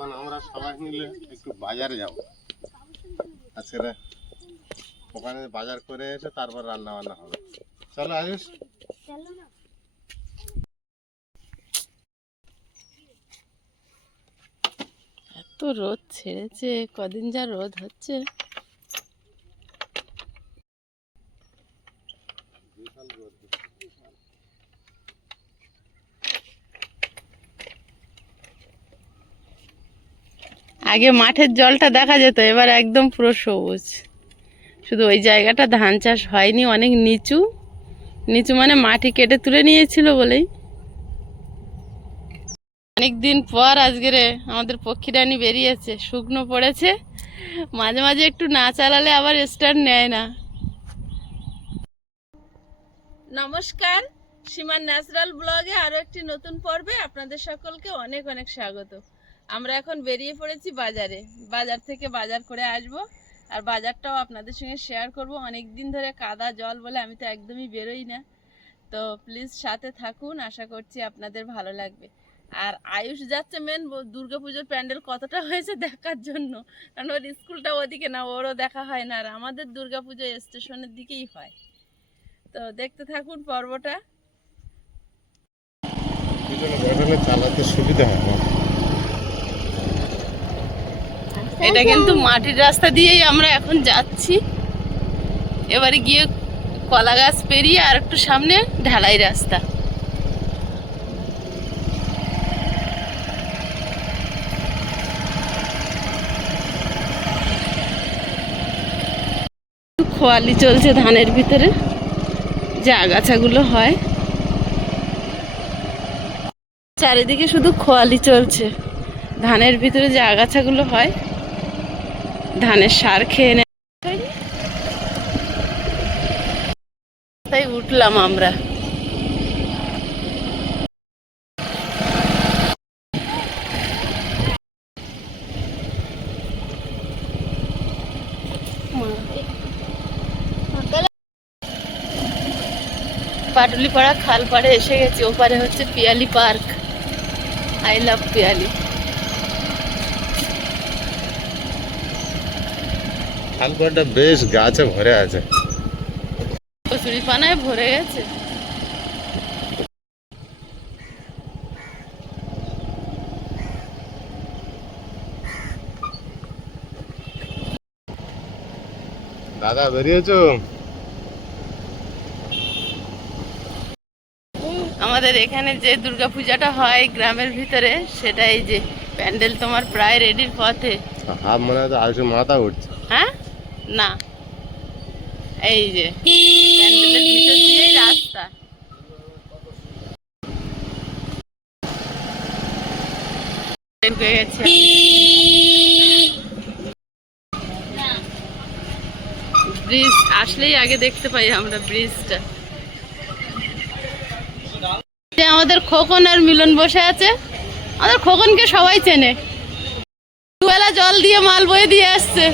এখন আমরা সবাই মিলে একটু বাজারে যাব। আজকে ওখানে বাজার করে এসে তারপর রান্না বান্না হবে। চলো আয়ুষ। এত রোদ ছেড়েছে, কদিন যা রোদ হচ্ছে। আগে মাঠের জলটা দেখা যেত, এবার একদম পুরো সবুজ। শুধু ওই জায়গাটা ধান চাষ হয়নি, অনেক নিচু নিচু মানে মাটি কেটে তুলে নিয়েছিল বলেই। অনেকদিন পর আজকের আমাদের পক্ষীরানী বেরিয়েছে, শুকনো পড়েছে, মাঝে মাঝে একটু না চালালে আবার স্টার্ট নেয় না। নমস্কার, সীমার ন্যাচারাল ব্লগে আরও একটি নতুন পর্বে আপনাদের সকলকে অনেক অনেক স্বাগত। আমরা এখন বেরিয়ে পড়েছি বাজারে, বাজার থেকে বাজার করে আসব, আর বাজারটাও আপনাদের সঙ্গে শেয়ার করব। অনেক দিন ধরে কাদা জল বলে আমি তো একদমই বেরোই না, তো প্লিজ সাথে থাকুন, আশা করছি আপনাদের ভালো লাগবে। আর আয়ুষ যাচ্ছে মেন দুর্গাপুজোর প্যান্ডেল কতটা হয়েছে দেখার জন্য, কারণ ওর স্কুলটা ওদিকে না, ওরও দেখা হয় না, আর আমাদের দুর্গাপুজো স্টেশনের দিকেই হয়। তো দেখতে থাকুন পর্বটা। চালাতে সুবিধা হয়। এটা কিন্তু মাটির রাস্তা দিয়েই আমরা এখন যাচ্ছি। এবারে গিয়ে কলা গাছ পেরিয়ে আর একটু সামনে ঢালাই রাস্তা। খোয়ালি চলছে ধানের ভিতরে, যে আগাছাগুলো হয় চারিদিকে শুধু খোয়ালি চলছে। ধানের ভিতরে যে আগাছাগুলো হয়, ধানের সার খেয়ে নেয়। তাই উঠলাম আমরা। পাটুলিপাড়া খালপাড়ে এসে গেছি, ওপারে হচ্ছে Piyali park. I love Piyali. খালপাড়টা বেশ গাছে ভরে আছে, কচুরি পানায় ভরে গেছে। দাদা বেরিয়েছো? আমাদের এখানে যে দুর্গাপূজাটা হয় গ্রামের ভিতরে, সেটাই যে প্যান্ডেল তোমার প্রায় রেডির পথে। হাফ মনে হয় আয়ুষের মাথা উঠছে। হ্যাঁ না, এই যে প্যান্ডেলের ভিতর দিয়েই রাস্তা। ঢুকে গেছে, ব্রিজ আসলেই আগে দেখতে পাই আমরা ব্রিজটা। আমাদের খোকন আর মিলন বসে আছে। আমাদের খোকনকে সবাই চেনে, দুবেলা জল দিয়ে মাল বয়ে দিয়ে আসছে।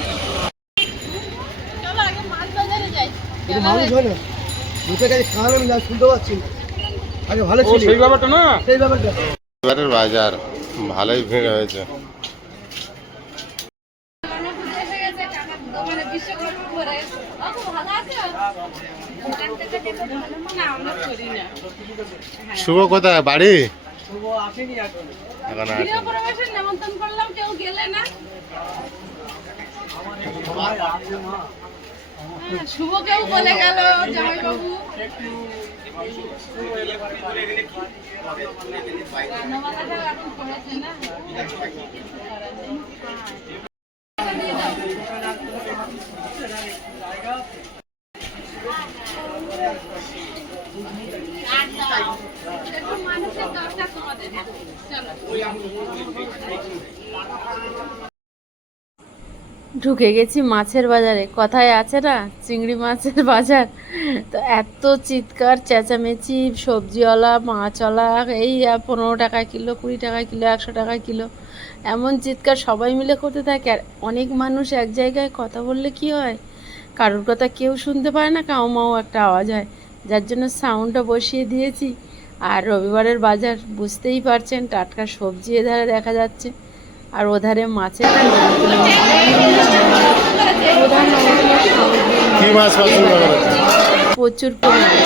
চলো আগে মাছ বাজারে যাই। এবারের বাজার ভালোই ভিড় হয়েছে। শুভ কোথায় বাড়ি? নেমন্তন্ন করলাম, কেউ গেলে না। শুভ কেউ বলে গেল জামাইবাবু। ঢুকে গেছি মাছের বাজারে। কথায় আছে না, চিংড়ি মাছের বাজার। তো এত চিৎকার চেঁচামেচি, সবজিওয়ালা মাছওয়ালা, এই 15 টাকা কিলো, 20 টাকা কিলো, 100 টাকা কিলো, এমন চিৎকার সবাই মিলে করতে থাকে। আর অনেক মানুষ এক জায়গায় কথা বললে কি হয়, কারোর কথা কেউ শুনতে পায় না, কাউ মাও একটা আওয়াজ হয়, যার জন্য সাউন্ডটা বসিয়ে দিয়েছি। আর রবিবারের বাজার বুঝতেই পারছেন, টাটকা সবজি এধারে দেখা যাচ্ছে। আর ওধারে মাছের প্রধান কি মাছ পছন্দ করেন? প্রচুর পরিমাণে।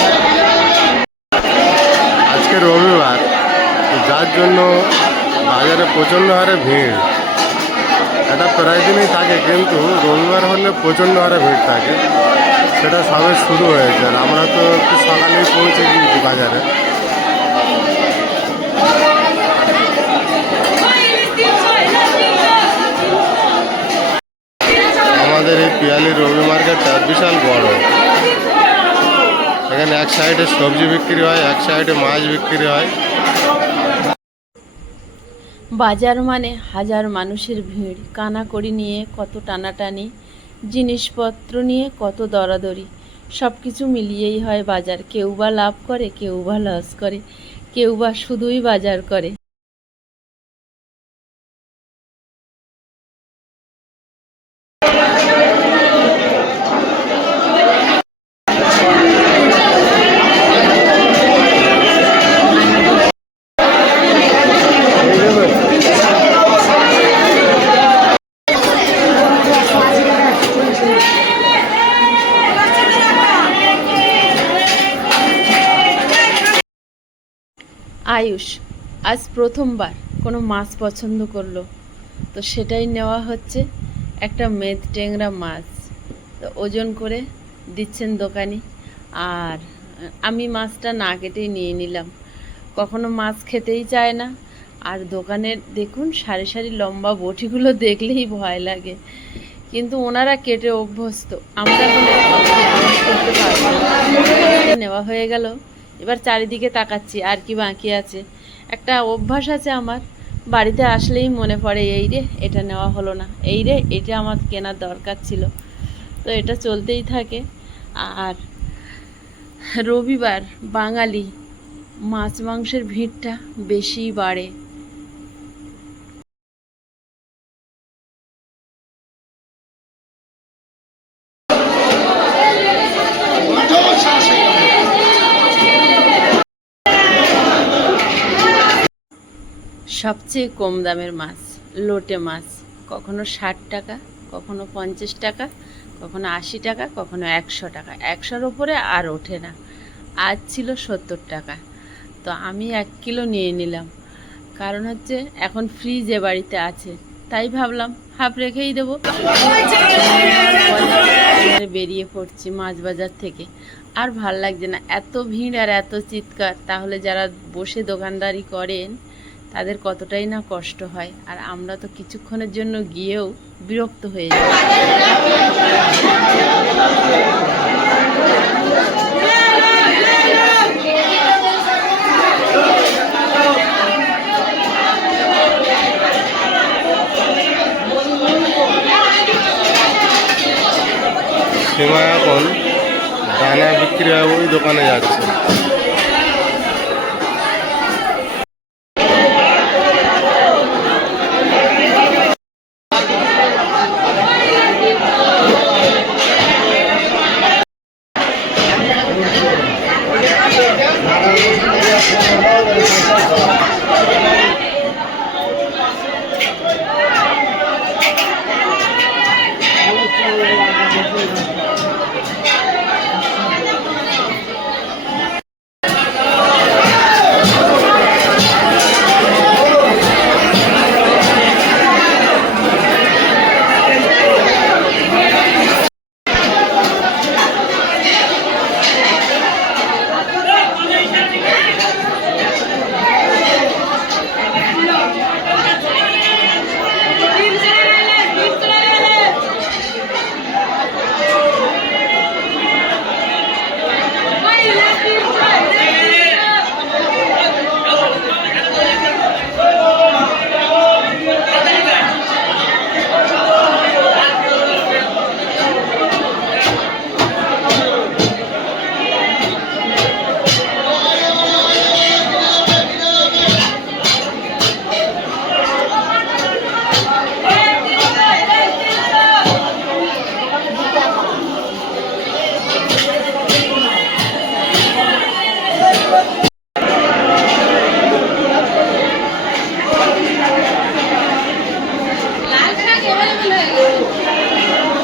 আজকে রবিবার, যার জন্য বাজারে প্রচণ্ড হারে ভিড়। এটা প্রায় দিনই থাকে, কিন্তু রবিবার হলে প্রচণ্ড হারে ভিড় থাকে। সেটা সবে শুরু হয়েছে, আর আমরা তো একটু সকালেই পৌঁছে গিয়েছি বাজারে। আমাদের এই পিয়ালি রবি মার্কেটটা বিশাল বড়। এখানে এক সাইডে সবজি বিক্রি হয়, এক সাইডে মাছ বিক্রি হয়। বাজার মানে হাজার মানুষের ভিড়, কানাকড়ি নিয়ে কত টানাটানি, জিনিসপত্র নিয়ে কত দরাদরি, সব কিছু মিলিয়েই হয় বাজার। কেউ বা লাভ করে, কেউ বা লস করে, কেউ বা শুধুই বাজার করে। আয়ুষ আজ প্রথমবার কোনো মাছ পছন্দ করলো, তো সেটাই নেওয়া হচ্ছে, একটা মেদ ট্যাংরা মাছ। তো ওজন করে দিচ্ছেন দোকানি, আর আমি মাছটা না কেটেই নিয়ে নিলাম। কখনো মাছ খেতেই চায় না, আর দোকানের দেখুন সারি সারি লম্বা বটিগুলো দেখলেই ভয় লাগে, কিন্তু ওনারা কেটে অভ্যস্ত, আমরা হলে সাহস করতে পারবো না। নেওয়া হয়ে গেল, এবার চারিদিকে তাকাচ্ছি আর কি বাকি আছে। একটা অভ্যাস আছে আমার, বাড়িতে আসলেই মনে পড়ে এই রে এটা নেওয়া হলো না, এই রে এটা আমার কেনার দরকার ছিল। তো এটা চলতেই থাকে। আর রবিবার বাঙালি, মাছ মাংসের ভিড়টা বেশিই বাড়ে। সবচেয়ে কম দামের মাছ লোটে মাছ, কখনো 60 টাকা, কখনো 50 টাকা, কখনো 80 টাকা, কখনো 100 টাকা। 100-র ওপরে আর ওঠে না। আজ ছিল 70 টাকা। তো আমি 1 কিলো নিয়ে নিলাম, কারণ হচ্ছে এখন ফ্রিজে বাড়িতে আছে, তাই ভাবলাম হাফ রেখেই দেবো। বেরিয়ে পড়ছি মাছ বাজার থেকে। আর ভাল লাগছে না, এত ভিড় আর এত চিৎকার। তাহলে যারা বসে দোকানদারি করেন তাদের কতটাই না কষ্ট হয়, আর আমরা তো কিছুক্ষণের জন্য গিয়েও বিরক্ত হয়ে যাই। সীমা এখন দানা বিক্রি হয় ওই দোকানে যাচ্ছে।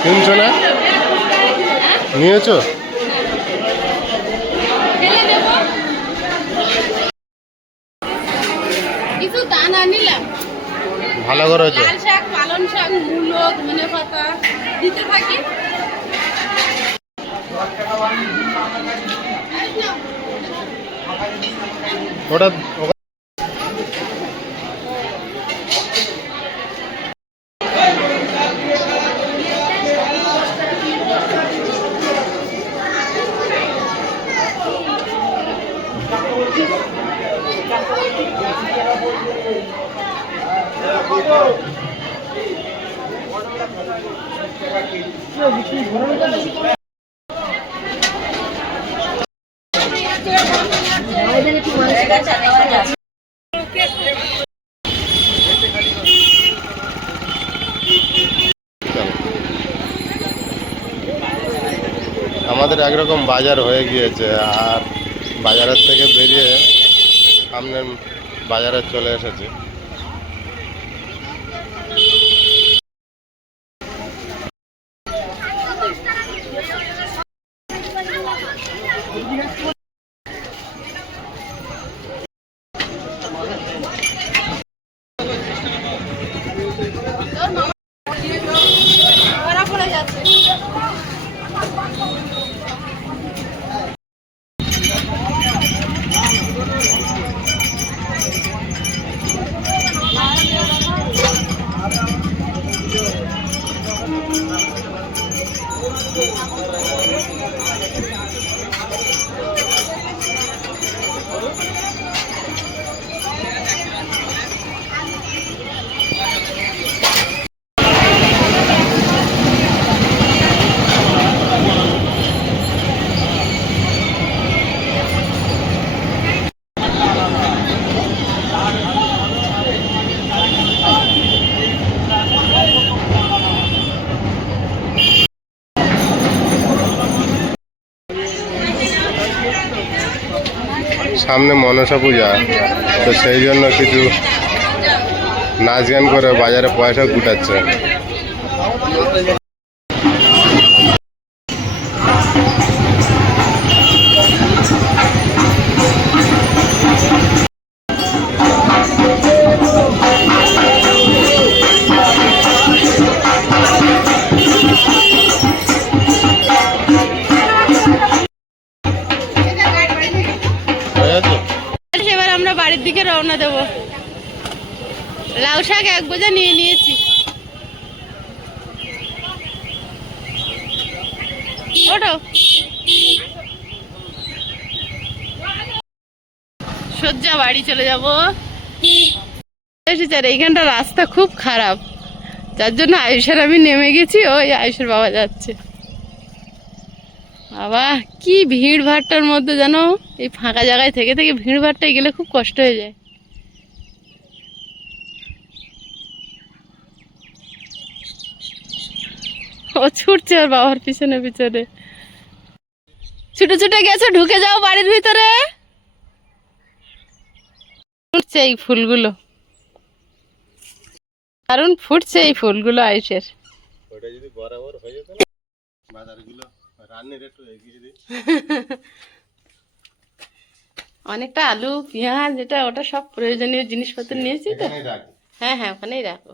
কিনছো না? নিয়েছো? ফেলে দেবো। কিছু দানা নিলাম, ভালো করেছো। লাল শাক, পালং শাক, মূলো, ধনে পাতা দিতে থাকি। ওটা আমাদের একরকম বাজার হয়ে গিয়েছে, আর বাজারের থেকে বেরিয়ে সামনে বাজারে চলে এসেছি। ধরা পড়ে যাচ্ছে। সামনে মনসা পূজা, তো সেই জন্য কিছু নাচ গান করে বাজারে পয়সা গুটাচ্ছে। হয়ে গেছে? এবার আমরা বাড়ির দিকে রওনা দেবো। লাউ শাক 1 বোঝা নিয়ে নিয়েছি। ওঠো। সোজা বাড়ি চলে যাবো। আর এইখানটা রাস্তা খুব খারাপ, যার জন্য আয়ুষের আমি নেমে গেছি। ওই আয়ুষের বাবা যাচ্ছে। বাবা কি ভিড় ভাড়টার মধ্যে, জানো এই ফাঁকা জায়গায় থেকে থেকে ভিড় ভাড়টায় গেলে খুব কষ্ট হয়ে যায়। ও ছুটছে ওর বাবার পিছনে পিছনে। ছুটে ছুটে গেছে, ঢুকে যাও বাড়ির ভিতরে। ফুটছে এই ফুলগুলো, কারণ ফুটছে এই ফুলগুলো আয়ুষের। ওটা যদি বরাবর হয়ে যেত না, বাজারগুলো রান্নার একটু এগিয়ে দিই। অনেকটা আলু, পেঁয়াজ, এটা ওটা সব প্রয়োজনীয় জিনিসপত্র নিয়েছি তো। এখানেই রাখি। হ্যাঁ হ্যাঁ, ওখানেই রাখো।